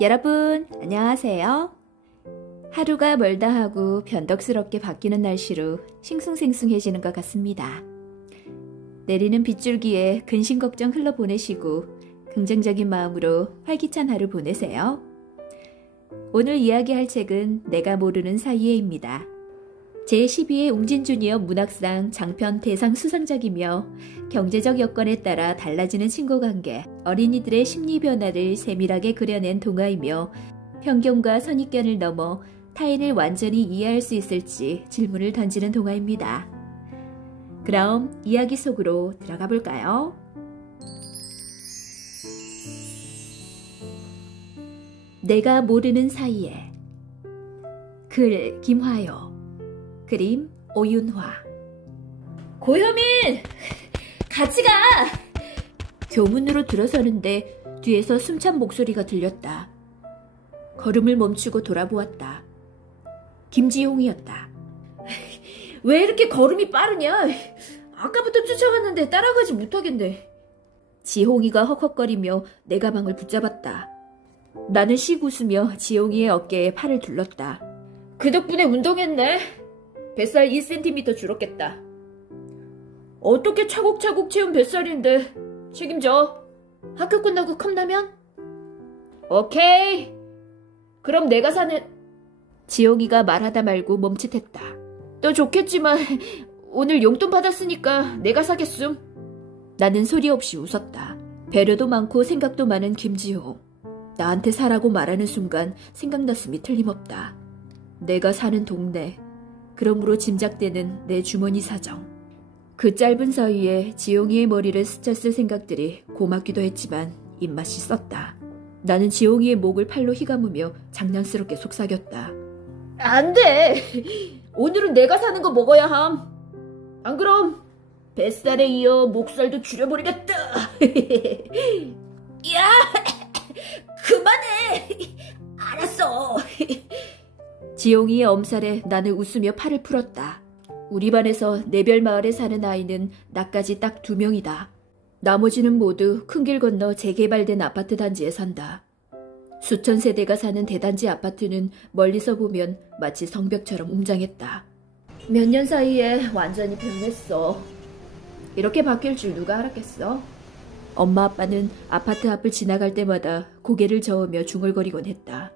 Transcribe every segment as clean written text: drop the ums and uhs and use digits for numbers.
여러분, 안녕하세요. 하루가 멀다 하고 변덕스럽게 바뀌는 날씨로 싱숭생숭해지는 것 같습니다. 내리는 빗줄기에 근심 걱정 흘러보내시고 긍정적인 마음으로 활기찬 하루 보내세요. 오늘 이야기할 책은 내가 모르는 사이에입니다. 제12회 웅진주니어 문학상 장편 대상 수상작이며 경제적 여건에 따라 달라지는 친구관계, 어린이들의 심리 변화를 세밀하게 그려낸 동화이며 편견과 선입견을 넘어 타인을 완전히 이해할 수 있을지 질문을 던지는 동화입니다. 그럼 이야기 속으로 들어가 볼까요? 내가 모르는 사이에. 글 김화요, 그림 오윤화. 고효민! 같이 가! 교문으로 들어서는데 뒤에서 숨찬 목소리가 들렸다. 걸음을 멈추고 돌아보았다. 김지용이었다. 왜 이렇게 걸음이 빠르냐? 아까부터 쫓아왔는데 따라가지 못하겠네. 지홍이가 헉헉거리며 내 가방을 붙잡았다. 나는 씩 웃으며 지홍이의 어깨에 팔을 둘렀다. 그 덕분에 운동했네. 뱃살 2cm 줄었겠다. 어떻게 차곡차곡 채운 뱃살인데 책임져. 학교 끝나고 컵라면? 오케이. 그럼 내가 사는... 지용이가 말하다 말고 멈칫했다. 또 좋겠지만 오늘 용돈 받았으니까 내가 사겠음. 나는 소리 없이 웃었다. 배려도 많고 생각도 많은 김지용. 나한테 사라고 말하는 순간 생각났음이 틀림없다. 내가 사는 동네, 그러므로 짐작되는 내 주머니 사정. 그 짧은 사이에 지용이의 머리를 스쳤을 생각들이 고맙기도 했지만 입맛이 썼다. 나는 지용이의 목을 팔로 휘감으며 장난스럽게 속삭였다. 안 돼! 오늘은 내가 사는 거 먹어야 함. 안 그럼 뱃살에 이어 목살도 줄여버리겠다. 야! 그만해! 알았어. 지용이의 엄살에 나는 웃으며 팔을 풀었다. 우리 반에서 내별마을에 사는 아이는 나까지 딱 2명이다. 나머지는 모두 큰 길 건너 재개발된 아파트 단지에 산다. 수천 세대가 사는 대단지 아파트는 멀리서 보면 마치 성벽처럼 웅장했다. 몇 년 사이에 완전히 변했어. 이렇게 바뀔 줄 누가 알았겠어? 엄마 아빠는 아파트 앞을 지나갈 때마다 고개를 저으며 중얼거리곤 했다.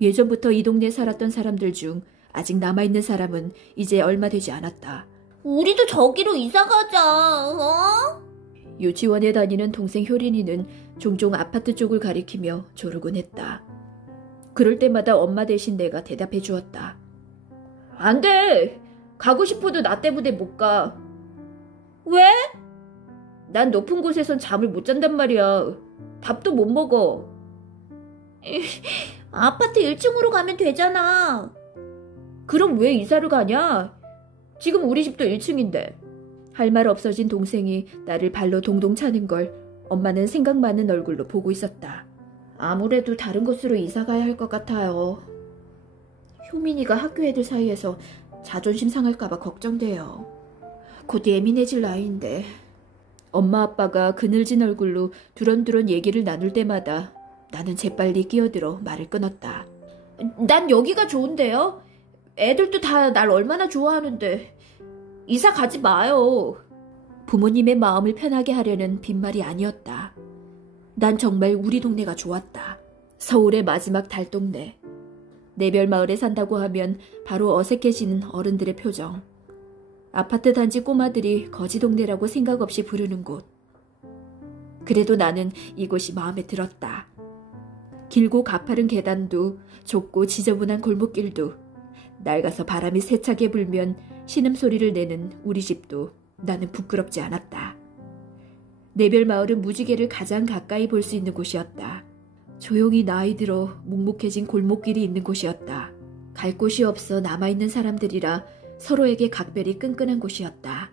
예전부터 이 동네에 살았던 사람들 중 아직 남아있는 사람은 이제 얼마 되지 않았다. 우리도 저기로 이사가자, 어? 유치원에 다니는 동생 효린이는 종종 아파트 쪽을 가리키며 조르곤 했다. 그럴 때마다 엄마 대신 내가 대답해 주었다. 안 돼! 가고 싶어도 나 때문에 못 가. 왜? 난 높은 곳에선 잠을 못 잔단 말이야. 밥도 못 먹어. 아파트 1층으로 가면 되잖아. 그럼 왜 이사를 가냐? 지금 우리 집도 1층인데. 할 말 없어진 동생이 나를 발로 동동 차는 걸 엄마는 생각 많은 얼굴로 보고 있었다. 아무래도 다른 곳으로 이사 가야 할 것 같아요. 효민이가 학교 애들 사이에서 자존심 상할까봐 걱정돼요. 곧 예민해질 나이인데. 엄마 아빠가 그늘진 얼굴로 두런두런 얘기를 나눌 때마다 나는 재빨리 끼어들어 말을 끊었다. 난 여기가 좋은데요? 애들도 다 날 얼마나 좋아하는데. 이사 가지 마요. 부모님의 마음을 편하게 하려는 빈말이 아니었다. 난 정말 우리 동네가 좋았다. 서울의 마지막 달동네. 내별마을에 산다고 하면 바로 어색해지는 어른들의 표정. 아파트 단지 꼬마들이 거지 동네라고 생각 없이 부르는 곳. 그래도 나는 이곳이 마음에 들었다. 길고 가파른 계단도 좁고 지저분한 골목길도 낡아서 바람이 세차게 불면 신음소리를 내는 우리 집도 나는 부끄럽지 않았다. 내별마을은 무지개를 가장 가까이 볼 수 있는 곳이었다. 조용히 나이 들어 묵묵해진 골목길이 있는 곳이었다. 갈 곳이 없어 남아있는 사람들이라 서로에게 각별히 끈끈한 곳이었다.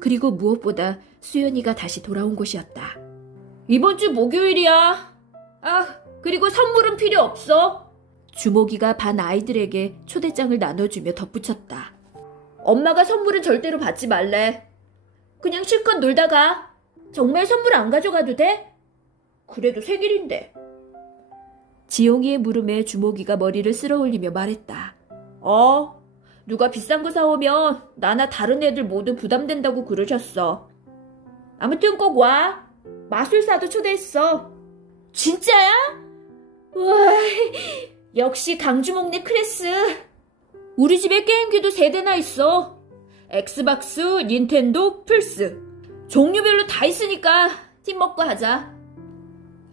그리고 무엇보다 수연이가 다시 돌아온 곳이었다. 이번 주 목요일이야. 그리고 선물은 필요 없어. 주모기가 반 아이들에게 초대장을 나눠주며 덧붙였다. 엄마가 선물은 절대로 받지 말래. 그냥 실컷 놀다가. 정말 선물 안 가져가도 돼? 그래도 생일인데. 지용이의 물음에 주목이가 머리를 쓸어올리며 말했다. 누가 비싼 거 사오면 나나 다른 애들 모두 부담된다고 그러셨어. 아무튼 꼭 와. 마술사도 초대했어. 진짜야? 우와, 역시 강주목네 클래스. 우리 집에 게임기도 3대나 있어. 엑스박스, 닌텐도, 플스. 종류별로 다 있으니까 팀 먹고 하자.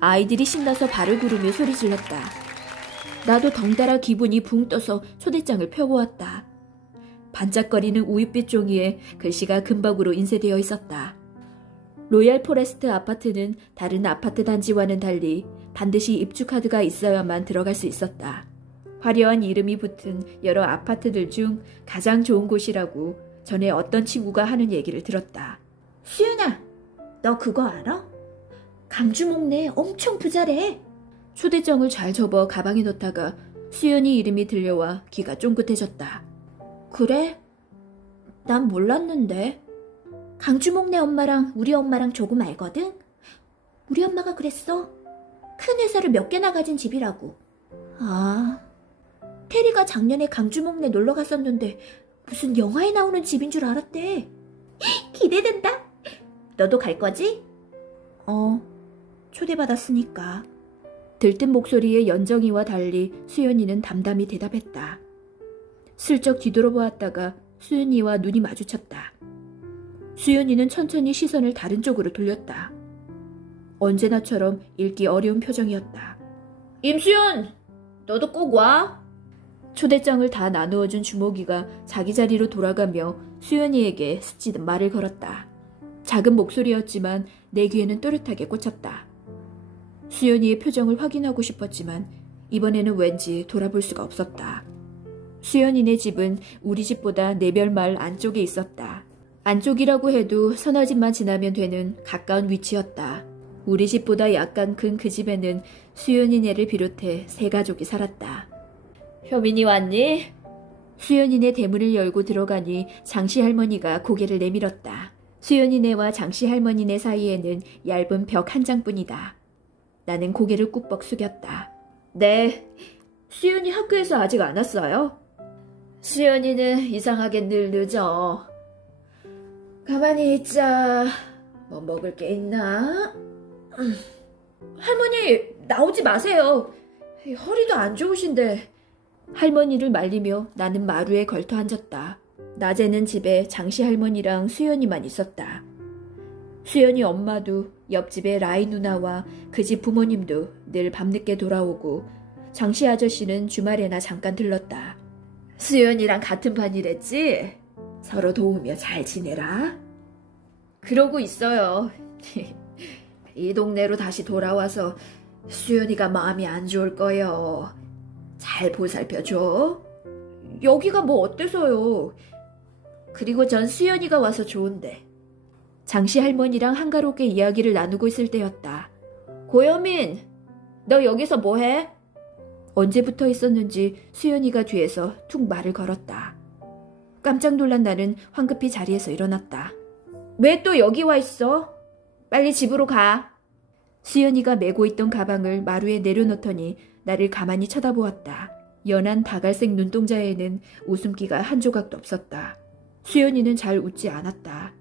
아이들이 신나서 발을 구르며 소리 질렀다. 나도 덩달아 기분이 붕 떠서 초대장을 펴보았다. 반짝거리는 우윳빛 종이에 글씨가 금박으로 인쇄되어 있었다. 로얄 포레스트 아파트는 다른 아파트 단지와는 달리 반드시 입주카드가 있어야만 들어갈 수 있었다. 화려한 이름이 붙은 여러 아파트들 중 가장 좋은 곳이라고 전에 어떤 친구가 하는 얘기를 들었다. 수연아, 너 그거 알아? 강주목네 엄청 부자래. 초대장을 잘 접어 가방에 넣다가 수연이 이름이 들려와 귀가 쫑긋해졌다. 그래? 난 몰랐는데. 강주목네 엄마랑 우리 엄마랑 조금 알거든? 우리 엄마가 그랬어. 큰 회사를 몇 개나 가진 집이라고. 아, 테리가 작년에 강주목네 놀러 갔었는데 무슨 영화에 나오는 집인 줄 알았대. 기대된다. 너도 갈 거지? 초대받았으니까. 들뜬 목소리의 연정이와 달리 수연이는 담담히 대답했다. 슬쩍 뒤돌아보았다가 수연이와 눈이 마주쳤다. 수연이는 천천히 시선을 다른 쪽으로 돌렸다. 언제나처럼 읽기 어려운 표정이었다. 임수연, 너도 꼭 와. 초대장을 다 나누어준 주목이가 자기 자리로 돌아가며 수연이에게 스치듯 말을 걸었다. 작은 목소리였지만 내 귀에는 또렷하게 꽂혔다. 수연이의 표정을 확인하고 싶었지만 이번에는 왠지 돌아볼 수가 없었다. 수연이네 집은 우리 집보다 4별마을 안쪽에 있었다. 안쪽이라고 해도 서너 집만 지나면 되는 가까운 위치였다. 우리 집보다 약간 큰 그 집에는 수연이네를 비롯해 3가족이 살았다. 효민이 왔니? 수연이네 대문을 열고 들어가니 장씨할머니가 고개를 내밀었다. 수연이네와 장씨할머니네 사이에는 얇은 벽 한 장뿐이다. 나는 고개를 꾹뻑 숙였다. 네, 수연이 학교에서 아직 안 왔어요? 수연이는 이상하게 늘 늦어. 가만히 있자. 뭐 먹을 게 있나? 할머니, 나오지 마세요. 허리도 안 좋으신데. 할머니를 말리며 나는 마루에 걸터 앉았다. 낮에는 집에 장씨 할머니랑 수연이만 있었다. 수연이 엄마도 옆집에 라이 누나와 그 집 부모님도 늘 밤늦게 돌아오고 장씨 아저씨는 주말에나 잠깐 들렀다. 수연이랑 같은 반이랬지? 서로 도우며 잘 지내라. 그러고 있어요. 이 동네로 다시 돌아와서 수연이가 마음이 안 좋을 거요. 잘 보살펴줘. 여기가 뭐 어때서요. 그리고 전 수연이가 와서 좋은데. 장씨 할머니랑 한가롭게 이야기를 나누고 있을 때였다. 고여민, 너 여기서 뭐해? 언제부터 있었는지 수연이가 뒤에서 툭 말을 걸었다. 깜짝 놀란 나는 황급히 자리에서 일어났다. 왜 또 여기 와 있어? 빨리 집으로 가. 수연이가 메고 있던 가방을 마루에 내려놓더니 나를 가만히 쳐다보았다. 연한 다갈색 눈동자에는 웃음기가 한 조각도 없었다. 수연이는 잘 웃지 않았다.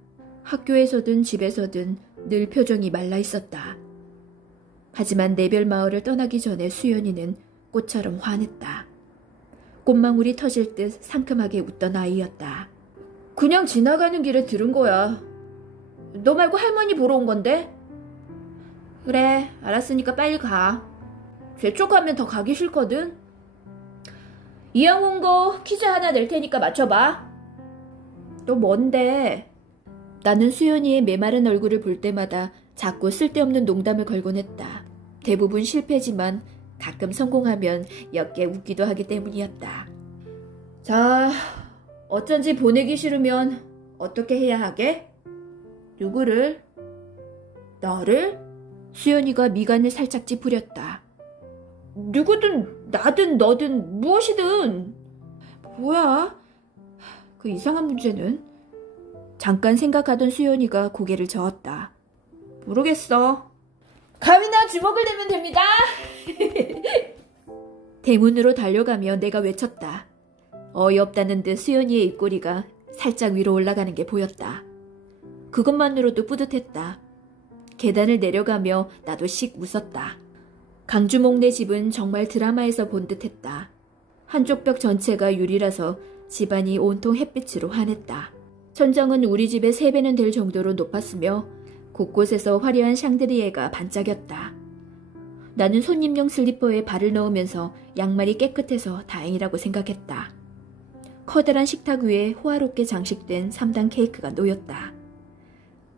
학교에서든 집에서든 늘 표정이 말라 있었다. 하지만 내별마을을 떠나기 전에 수연이는 꽃처럼 환했다. 꽃망울이 터질 듯 상큼하게 웃던 아이였다. 그냥 지나가는 길에 들은 거야. 너 말고 할머니 보러 온 건데? 그래, 알았으니까 빨리 가. 재촉하면 더 가기 싫거든. 이왕 온 거 퀴즈 하나 낼 테니까 맞춰봐. 또 뭔데? 나는 수연이의 메마른 얼굴을 볼 때마다 자꾸 쓸데없는 농담을 걸곤 했다. 대부분 실패지만 가끔 성공하면 옅게 웃기도 하기 때문이었다. 자, 어쩐지 보내기 싫으면 어떻게 해야 하게? 누구를? 너를? 수연이가 미간을 살짝 찌푸렸다. 누구든 나든 너든 무엇이든. 뭐야? 그 이상한 문제는? 잠깐 생각하던 수연이가 고개를 저었다. 모르겠어. 감이나 주먹을 내면 됩니다. 대문으로 달려가며 내가 외쳤다. 어이없다는 듯 수연이의 입꼬리가 살짝 위로 올라가는 게 보였다. 그것만으로도 뿌듯했다. 계단을 내려가며 나도 씩 웃었다. 강주목네 집은 정말 드라마에서 본 듯했다. 한쪽 벽 전체가 유리라서 집안이 온통 햇빛으로 환했다. 천정은 우리 집의 3배는 될 정도로 높았으며 곳곳에서 화려한 샹드리에가 반짝였다. 나는 손님용 슬리퍼에 발을 넣으면서 양말이 깨끗해서 다행이라고 생각했다. 커다란 식탁 위에 호화롭게 장식된 3단 케이크가 놓였다.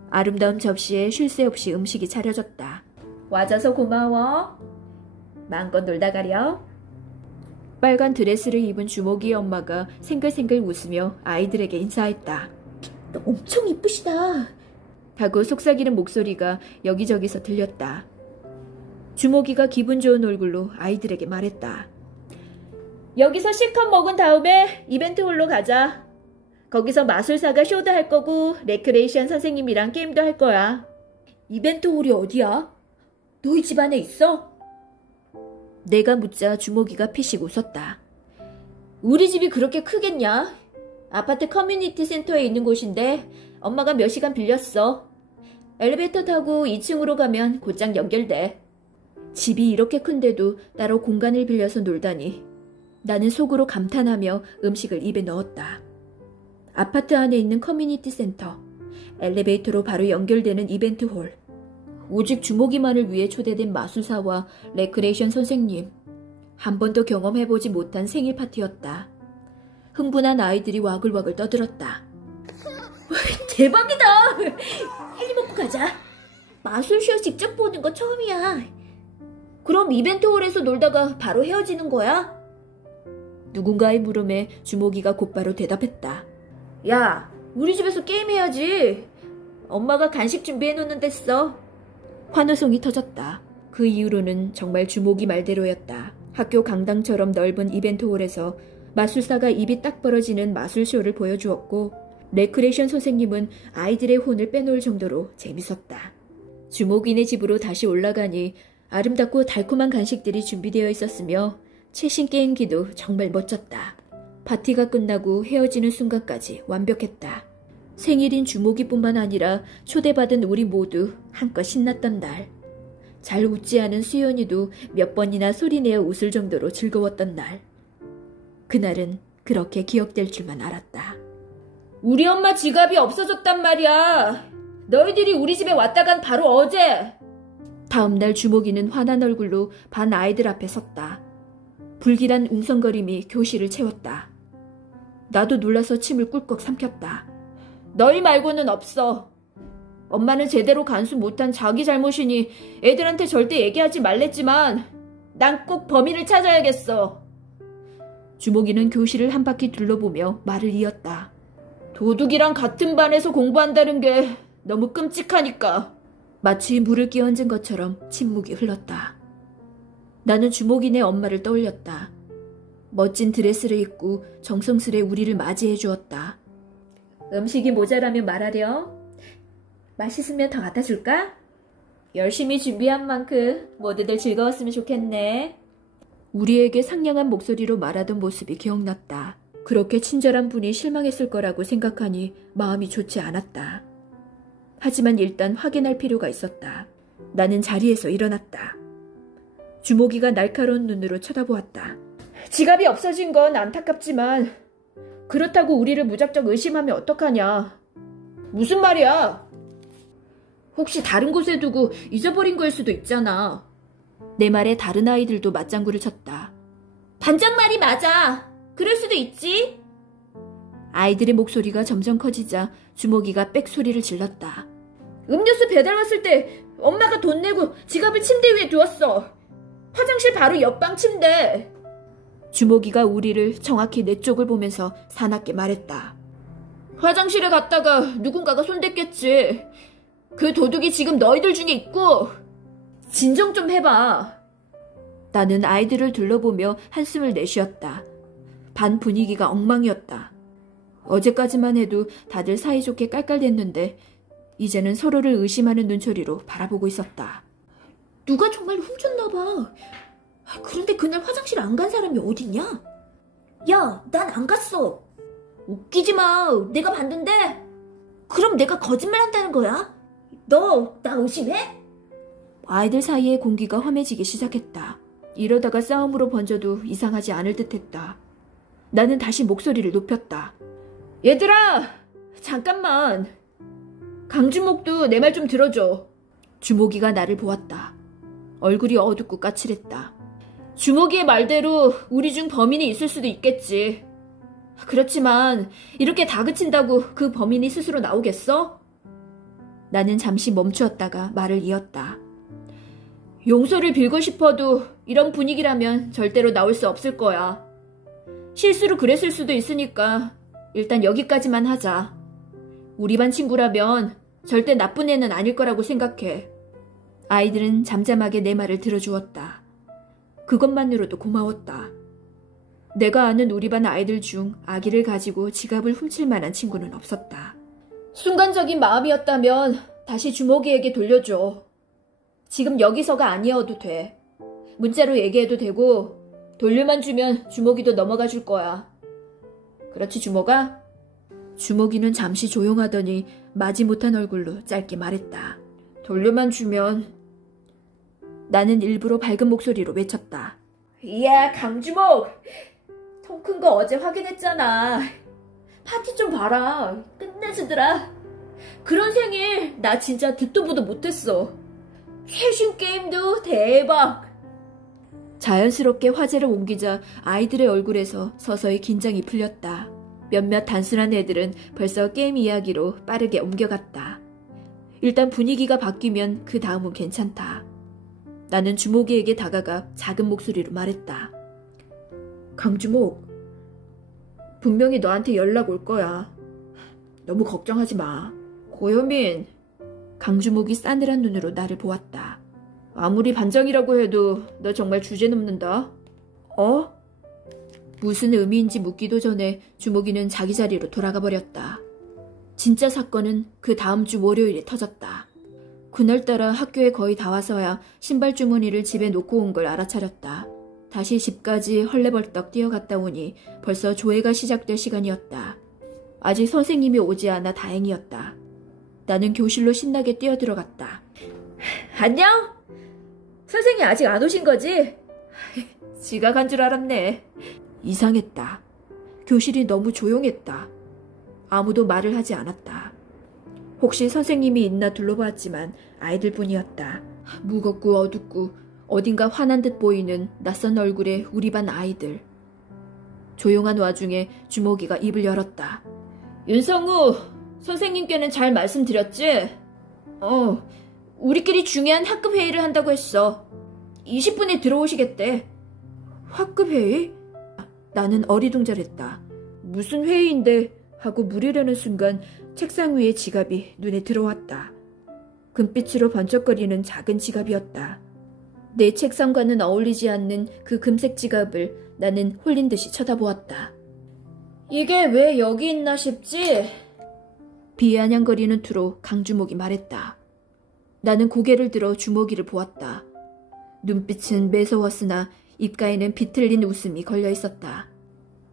아름다운 접시에 쉴 새 없이 음식이 차려졌다. 와줘서 고마워. 마음껏 놀다 가렴. 빨간 드레스를 입은 주목이의 엄마가 생글생글 웃으며 아이들에게 인사했다. 너 엄청 이쁘시다. 하고 속삭이는 목소리가 여기저기서 들렸다. 주목이가 기분 좋은 얼굴로 아이들에게 말했다. 여기서 실컷 먹은 다음에 이벤트 홀로 가자. 거기서 마술사가 쇼도 할 거고 레크레이션 선생님이랑 게임도 할 거야. 이벤트 홀이 어디야? 너희 집 안에 있어? 내가 묻자 주목이가 피식 웃었다. 우리 집이 그렇게 크겠냐? 아파트 커뮤니티 센터에 있는 곳인데 엄마가 몇 시간 빌렸어. 엘리베이터 타고 2층으로 가면 곧장 연결돼. 집이 이렇게 큰데도 따로 공간을 빌려서 놀다니. 나는 속으로 감탄하며 음식을 입에 넣었다. 아파트 안에 있는 커뮤니티 센터, 엘리베이터로 바로 연결되는 이벤트 홀, 오직 주목이만을 위해 초대된 마술사와 레크레이션 선생님. 한 번도 경험해보지 못한 생일 파티였다. 흥분한 아이들이 와글와글 떠들었다. 대박이다! 헬리 먹고 가자. 마술쇼 직접 보는 거 처음이야. 그럼 이벤트 홀에서 놀다가 바로 헤어지는 거야? 누군가의 물음에 주목이가 곧바로 대답했다. 야, 우리 집에서 게임해야지. 엄마가 간식 준비해놓는 데써. 환호성이 터졌다. 그 이후로는 정말 주목이 말대로였다. 학교 강당처럼 넓은 이벤트 홀에서 마술사가 입이 딱 벌어지는 마술쇼를 보여주었고 레크레이션 선생님은 아이들의 혼을 빼놓을 정도로 재밌었다. 주목이네 집으로 다시 올라가니 아름답고 달콤한 간식들이 준비되어 있었으며 최신 게임기도 정말 멋졌다. 파티가 끝나고 헤어지는 순간까지 완벽했다. 생일인 주목이뿐만 아니라 초대받은 우리 모두 한껏 신났던 날. 잘 웃지 않은 수연이도 몇 번이나 소리내어 웃을 정도로 즐거웠던 날. 그날은 그렇게 기억될 줄만 알았다. 우리 엄마 지갑이 없어졌단 말이야. 너희들이 우리 집에 왔다 간 바로 어제. 다음날 주목이는 화난 얼굴로 반 아이들 앞에 섰다. 불길한 웅성거림이 교실을 채웠다. 나도 놀라서 침을 꿀꺽 삼켰다. 너희 말고는 없어. 엄마는 제대로 간수 못한 자기 잘못이니 애들한테 절대 얘기하지 말랬지만 난 꼭 범인을 찾아야겠어. 주목이는 교실을 한 바퀴 둘러보며 말을 이었다. 도둑이랑 같은 반에서 공부한다는 게 너무 끔찍하니까. 마치 물을 끼얹은 것처럼 침묵이 흘렀다. 나는 주목이네 엄마를 떠올렸다. 멋진 드레스를 입고 정성스레 우리를 맞이해 주었다. 음식이 모자라면 말하렴. 맛있으면 더 갖다 줄까? 열심히 준비한 만큼 모두들 즐거웠으면 좋겠네. 우리에게 상냥한 목소리로 말하던 모습이 기억났다. 그렇게 친절한 분이 실망했을 거라고 생각하니 마음이 좋지 않았다. 하지만 일단 확인할 필요가 있었다. 나는 자리에서 일어났다. 주목이가 날카로운 눈으로 쳐다보았다. 지갑이 없어진 건 안타깝지만 그렇다고 우리를 무작정 의심하면 어떡하냐. 무슨 말이야? 혹시 다른 곳에 두고 잊어버린 거일 수도 있잖아. 내 말에 다른 아이들도 맞장구를 쳤다. 반장 말이 맞아. 그럴 수도 있지. 아이들의 목소리가 점점 커지자 주목이가 빽소리를 질렀다. 음료수 배달 왔을 때 엄마가 돈 내고 지갑을 침대 위에 두었어. 화장실 바로 옆방 침대. 주목이가 우리를 정확히 내 쪽을 보면서 사납게 말했다. 화장실에 갔다가 누군가가 손댔겠지. 그 도둑이 지금 너희들 중에 있고. 진정 좀 해봐. 나는 아이들을 둘러보며 한숨을 내쉬었다. 반 분위기가 엉망이었다. 어제까지만 해도 다들 사이좋게 깔깔댔는데 이제는 서로를 의심하는 눈초리로 바라보고 있었다. 누가 정말 훔쳤나 봐. 그런데 그날 화장실 안 간 사람이 어딨냐? 야, 난 안 갔어. 웃기지 마. 내가 봤는데. 그럼 내가 거짓말 한다는 거야? 너 나 의심해? 아이들 사이의 공기가 험해지기 시작했다. 이러다가 싸움으로 번져도 이상하지 않을 듯했다. 나는 다시 목소리를 높였다. 얘들아! 잠깐만. 강주목도 내 말 좀 들어줘. 주목이가 나를 보았다. 얼굴이 어둡고 까칠했다. 주목이의 말대로 우리 중 범인이 있을 수도 있겠지. 그렇지만 이렇게 다그친다고 그 범인이 스스로 나오겠어? 나는 잠시 멈추었다가 말을 이었다. 용서를 빌고 싶어도 이런 분위기라면 절대로 나올 수 없을 거야. 실수로 그랬을 수도 있으니까 일단 여기까지만 하자. 우리 반 친구라면 절대 나쁜 애는 아닐 거라고 생각해. 아이들은 잠잠하게 내 말을 들어주었다. 그것만으로도 고마웠다. 내가 아는 우리 반 아이들 중 아기를 가지고 지갑을 훔칠 만한 친구는 없었다. 순간적인 마음이었다면 다시 주목이에게 돌려줘. 지금 여기서가 아니어도 돼. 문자로 얘기해도 되고 돌려만 주면 주목이도 넘어가 줄 거야. 그렇지, 주목아? 주목이는 잠시 조용하더니 마지못한 얼굴로 짧게 말했다. 돌려만 주면. 나는 일부러 밝은 목소리로 외쳤다. 이야, 강주목! 통 큰 거 어제 확인했잖아. 파티 좀 봐라. 끝내주더라. 그런 생일 나 진짜 듣도 보도 못했어. 최신 게임도 대박! 자연스럽게 화제를 옮기자 아이들의 얼굴에서 서서히 긴장이 풀렸다. 몇몇 단순한 애들은 벌써 게임 이야기로 빠르게 옮겨갔다. 일단 분위기가 바뀌면 그 다음은 괜찮다. 나는 주목이에게 다가가 작은 목소리로 말했다. 강주목, 분명히 너한테 연락 올 거야. 너무 걱정하지 마. 고효민. 강주목이 싸늘한 눈으로 나를 보았다. 아무리 반장이라고 해도 너 정말 주제 넘는다. 어? 무슨 의미인지 묻기도 전에 주목이는 자기 자리로 돌아가 버렸다. 진짜 사건은 그 다음 주 월요일에 터졌다. 그날따라 학교에 거의 다 와서야 신발 주머니를 집에 놓고 온 걸 알아차렸다. 다시 집까지 헐레벌떡 뛰어갔다 오니 벌써 조회가 시작될 시간이었다. 아직 선생님이 오지 않아 다행이었다. 나는 교실로 신나게 뛰어들어갔다. 안녕? 선생님 아직 안 오신 거지? 지각한 줄 알았네. 이상했다. 교실이 너무 조용했다. 아무도 말을 하지 않았다. 혹시 선생님이 있나 둘러보았지만 아이들뿐이었다. 무겁고 어둡고 어딘가 화난 듯 보이는 낯선 얼굴의 우리 반 아이들. 조용한 와중에 주목이가 입을 열었다. 윤성우, 선생님께는 잘 말씀드렸지? 우리끼리 중요한 학급 회의를 한다고 했어. 20분에 들어오시겠대. 학급 회의? 나는 어리둥절했다. 무슨 회의인데 하고 물으려는 순간 책상 위에 지갑이 눈에 들어왔다. 금빛으로 번쩍거리는 작은 지갑이었다. 내 책상과는 어울리지 않는 그 금색 지갑을 나는 홀린 듯이 쳐다보았다. 이게 왜 여기 있나 싶지? 비아냥거리는 투로 강주목이 말했다. 나는 고개를 들어 주목이를 보았다. 눈빛은 매서웠으나 입가에는 비틀린 웃음이 걸려 있었다.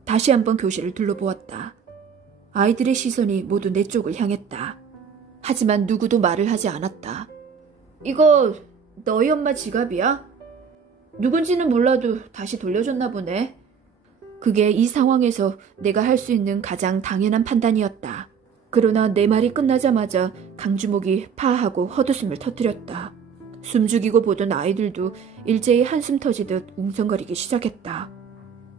다시 한번 교실을 둘러보았다. 아이들의 시선이 모두 내 쪽을 향했다. 하지만 누구도 말을 하지 않았다. 이거 너희 엄마 지갑이야? 누군지는 몰라도 다시 돌려줬나 보네. 그게 이 상황에서 내가 할 수 있는 가장 당연한 판단이었다. 그러나 내 말이 끝나자마자 강주목이 파하고 헛웃음을 터뜨렸다. 숨죽이고 보던 아이들도 일제히 한숨 터지듯 웅성거리기 시작했다.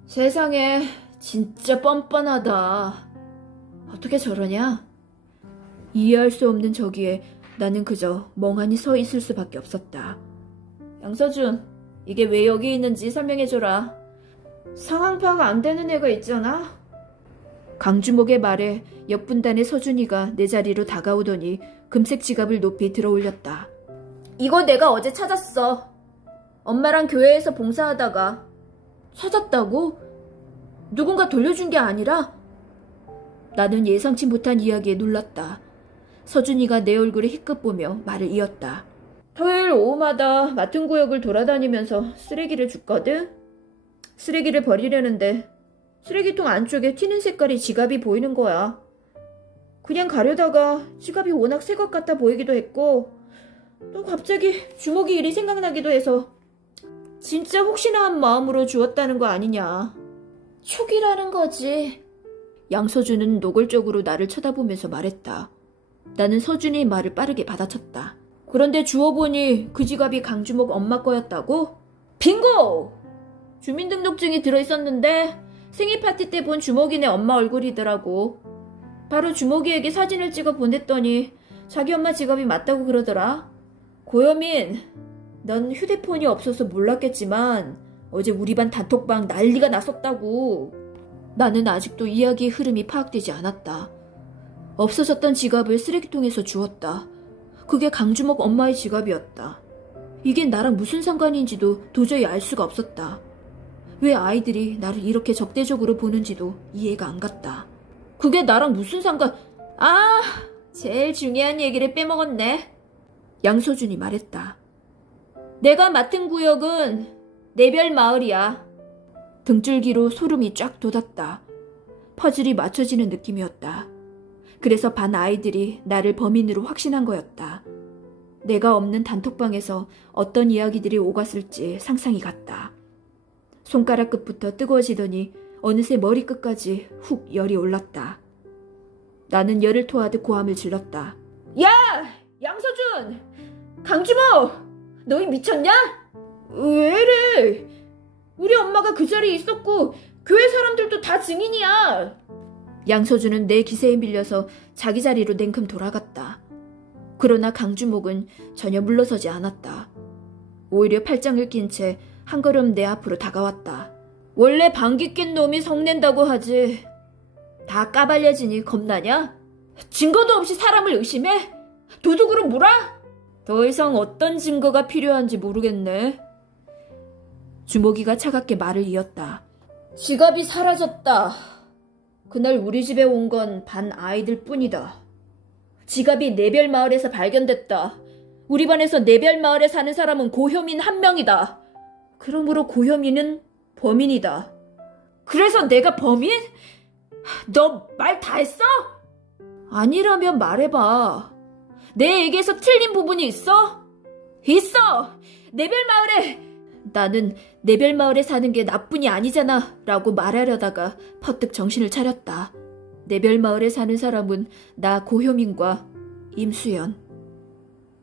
세상에 진짜 뻔뻔하다. 어떻게 저러냐? 이해할 수 없는 저기에 나는 그저 멍하니 서 있을 수밖에 없었다. 양서준, 이게 왜 여기 있는지 설명해줘라. 상황 파악 안 되는 애가 있잖아. 강주목의 말에 옆분단의 서준이가 내 자리로 다가오더니 금색 지갑을 높이 들어올렸다. 이거 내가 어제 찾았어. 엄마랑 교회에서 봉사하다가. 찾았다고? 누군가 돌려준 게 아니라? 나는 예상치 못한 이야기에 놀랐다. 서준이가 내 얼굴을 희끗 보며 말을 이었다. 토요일 오후마다 맡은 구역을 돌아다니면서 쓰레기를 줍거든? 쓰레기를 버리려는데 쓰레기통 안쪽에 튀는 색깔이 지갑이 보이는 거야. 그냥 가려다가 지갑이 워낙 새 것 같아 보이기도 했고 또 갑자기 주먹이 일이 생각나기도 해서 진짜 혹시나 한 마음으로 주었다는 거 아니냐. 촉이라는 거지. 양서준은 노골적으로 나를 쳐다보면서 말했다. 나는 서준이의 말을 빠르게 받아쳤다. 그런데 주워보니 그 지갑이 강주목 엄마 거였다고? 빙고! 주민등록증이 들어있었는데 생일 파티 때 본 주먹이네 엄마 얼굴이더라고. 바로 주먹이에게 사진을 찍어 보냈더니 자기 엄마 지갑이 맞다고 그러더라. 고여민, 넌 휴대폰이 없어서 몰랐겠지만 어제 우리 반 단톡방 난리가 났었다고. 나는 아직도 이야기의 흐름이 파악되지 않았다. 없어졌던 지갑을 쓰레기통에서 주웠다. 그게 강주먹 엄마의 지갑이었다. 이게 나랑 무슨 상관인지도 도저히 알 수가 없었다. 왜 아이들이 나를 이렇게 적대적으로 보는지도 이해가 안 갔다. 그게 나랑 무슨 상관... 제일 중요한 얘기를 빼먹었네. 양서준이 말했다. 내가 맡은 구역은 내별 마을이야. 등줄기로 소름이 쫙 돋았다. 퍼즐이 맞춰지는 느낌이었다. 그래서 반 아이들이 나를 범인으로 확신한 거였다. 내가 없는 단톡방에서 어떤 이야기들이 오갔을지 상상이 갔다. 손가락 끝부터 뜨거워지더니 어느새 머리끝까지 훅 열이 올랐다. 나는 열을 토하듯 고함을 질렀다. 야! 양서준! 강주모! 너희 미쳤냐? 왜 이래? 우리 엄마가 그 자리에 있었고 교회 사람들도 다 증인이야. 양서준은 내 기세에 밀려서 자기 자리로 냉큼 돌아갔다. 그러나 강주목은 전혀 물러서지 않았다. 오히려 팔짱을 낀 채 한 걸음 내 앞으로 다가왔다. 원래 방귀 낀 놈이 성낸다고 하지. 다 까발려지니 겁나냐? 증거도 없이 사람을 의심해? 도둑으로 몰아? 더 이상 어떤 증거가 필요한지 모르겠네. 주먹이가 차갑게 말을 이었다. 지갑이 사라졌다. 그날 우리 집에 온 건 반 아이들 뿐이다. 지갑이 내별 마을에서 발견됐다. 우리 반에서 내별 마을에 사는 사람은 고효민 한 명이다. 그러므로 고효민은 범인이다. 그래서 내가 범인? 너 말 다 했어? 아니라면 말해봐. 내 얘기에서 틀린 부분이 있어? 있어! 내별 마을에... 나는 내별 마을에 사는 게 나뿐이 아니잖아 라고 말하려다가 퍼뜩 정신을 차렸다. 내별 마을에 사는 사람은 나 고효민과 임수연.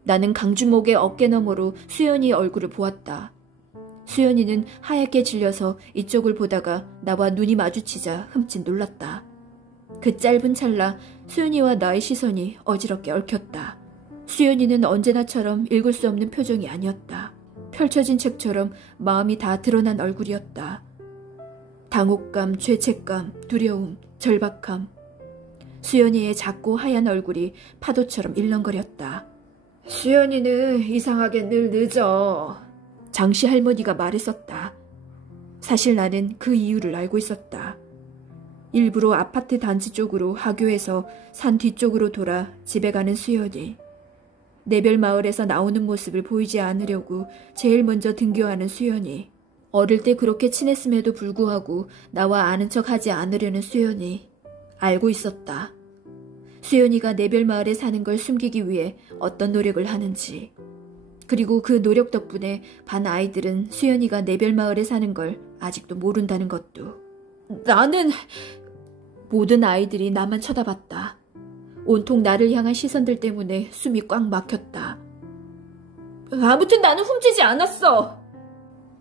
나는 강주목의 어깨 너머로 수연이의 얼굴을 보았다. 수연이는 하얗게 질려서 이쪽을 보다가 나와 눈이 마주치자 흠칫 놀랐다. 그 짧은 찰나 수연이와 나의 시선이 어지럽게 얽혔다. 수연이는 언제나처럼 읽을 수 없는 표정이 아니었다. 펼쳐진 책처럼 마음이 다 드러난 얼굴이었다. 당혹감, 죄책감, 두려움, 절박함. 수연이의 작고 하얀 얼굴이 파도처럼 일렁거렸다. 수연이는 이상하게 늘 늦어. 장씨 할머니가 말했었다. 사실 나는 그 이유를 알고 있었다. 일부러 아파트 단지 쪽으로 하교해서 산 뒤쪽으로 돌아 집에 가는 수연이. 내별 마을에서 나오는 모습을 보이지 않으려고 제일 먼저 등교하는 수연이. 어릴 때 그렇게 친했음에도 불구하고 나와 아는 척하지 않으려는 수연이. 알고 있었다. 수연이가 내별 마을에 사는 걸 숨기기 위해 어떤 노력을 하는지. 그리고 그 노력 덕분에 반 아이들은 수연이가 내별 마을에 사는 걸 아직도 모른다는 것도. 나는... 모든 아이들이 나만 쳐다봤다. 온통 나를 향한 시선들 때문에 숨이 꽉 막혔다. 아무튼 나는 훔치지 않았어.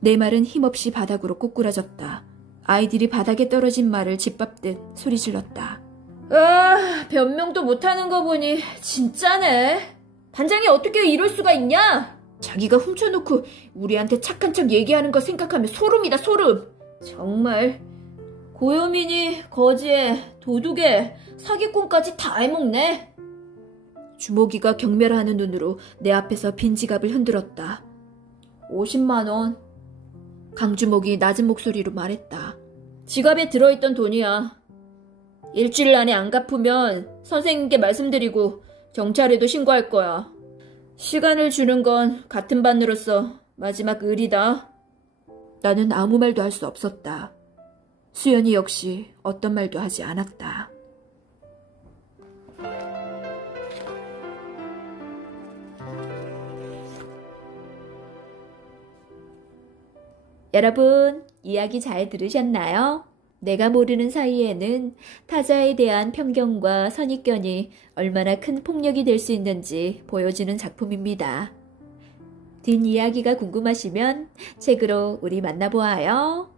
내 말은 힘없이 바닥으로 꼬꾸라졌다. 아이들이 바닥에 떨어진 말을 짓밟듯 소리 질렀다. 변명도 못하는 거 보니 진짜네. 반장이 어떻게 이럴 수가 있냐? 자기가 훔쳐놓고 우리한테 착한 척 얘기하는 거 생각하면 소름이다, 소름. 정말 고효민이 거지에 도둑에 사기꾼까지 다 해먹네. 주먹이가 경멸하는 눈으로 내 앞에서 빈 지갑을 흔들었다. 50만 원. 강주먹이 낮은 목소리로 말했다. 지갑에 들어있던 돈이야. 일주일 안에 안 갚으면 선생님께 말씀드리고 경찰에도 신고할 거야. 시간을 주는 건 같은 반으로서 마지막 의리다. 나는 아무 말도 할 수 없었다. 수연이 역시 어떤 말도 하지 않았다. 여러분, 이야기 잘 들으셨나요? 내가 모르는 사이에는 타자에 대한 편견과 선입견이 얼마나 큰 폭력이 될 수 있는지 보여주는 작품입니다. 뒷이야기가 궁금하시면 책으로 우리 만나보아요.